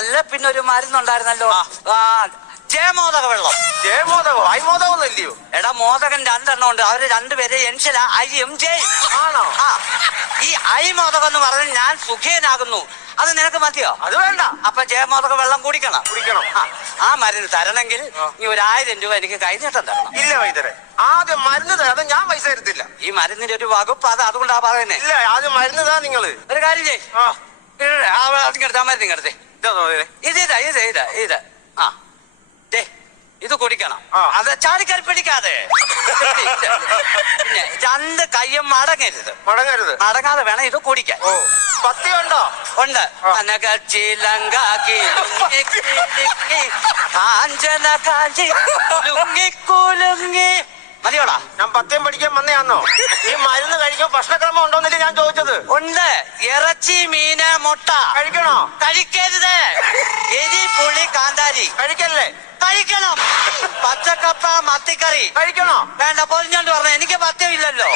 അല്ല പിന്നെ ഒരു മരുന്നുണ്ടായിരുന്നല്ലോ, ജയമോദക വെള്ളം. ജയമോദകോ ഐമോദകോ ഇല്ലയോ? എടാ മോദകൻ രണ്ടെണ്ണം ഉണ്ട്, അവര് രണ്ടുപേരെ എൻഷല ഐയും ജയ് ആണോ? ഈ ഐമോദകം എന്ന് പറഞ്ഞാൽ ഞാൻ സുഖിയനാകുന്നു, അത് നിനക്ക് മതിയോ? അത് വേണ്ട. അപ്പൊ ജയമോദക വെള്ളം കുടിക്കണം. ആ മരുന്ന് തരണമെങ്കിൽ നീ 1000 രൂപ എനിക്ക് കൈനീട്ടം തരണം. ഇല്ല വൈദ്യരെ, ആദ്യം മരുന്ന് തരാതെ ഞാൻ പൈസ തരത്തില്ല. ഈ മരുന്നിന്റെ ഒരു വകുപ്പ് അതുകൊണ്ടാ പറയുന്നേ. ഇല്ല, ആദ്യം മരുന്ന് താ നിങ്ങള്. ഒരു കാര്യം ചെയ്, അതിങ്ങടുത്ത് ആ മരുന്ന് ഇങ്ങടുത്ത് ഇത് ആ ദേ ഇത് കുടിക്കണം. അത് ചാടിക്കൽ പിടിക്കാതെ. പിന്നെ 2 കയ്യും മടങ്ങരുത്. മടങ്ങാതെ വേണം ഇത് കുടിക്കാൻ. പത്തിയുണ്ടോ? ഉണ്ട്. ചിലങ്ക കാഞ്ചന കാഞ്ചി കുലുങ്ങി മതിയോടാ. ഞാൻ പത്യം പഠിക്കാൻ വന്നയാന്നോ? ഈ മരുന്ന് കഴിക്കാൻ ഭക്ഷണക്രമം ഉണ്ടോന്നില്ല ഞാൻ ചോദിച്ചത്. ഉണ്ട്. ഇറച്ചി, മീന്, മുട്ട കഴിക്കണോ? കഴിക്കരുത്. എരി, പുളി, കാന്താരി കഴിക്കല്ലേ? കഴിക്കണം. പച്ചക്കപ്പ, മത്തിക്കറി കഴിക്കണോ? വേണ്ട, പൊതിഞ്ഞോണ്ട് പറഞ്ഞ എനിക്ക് പത്യമില്ലല്ലോ.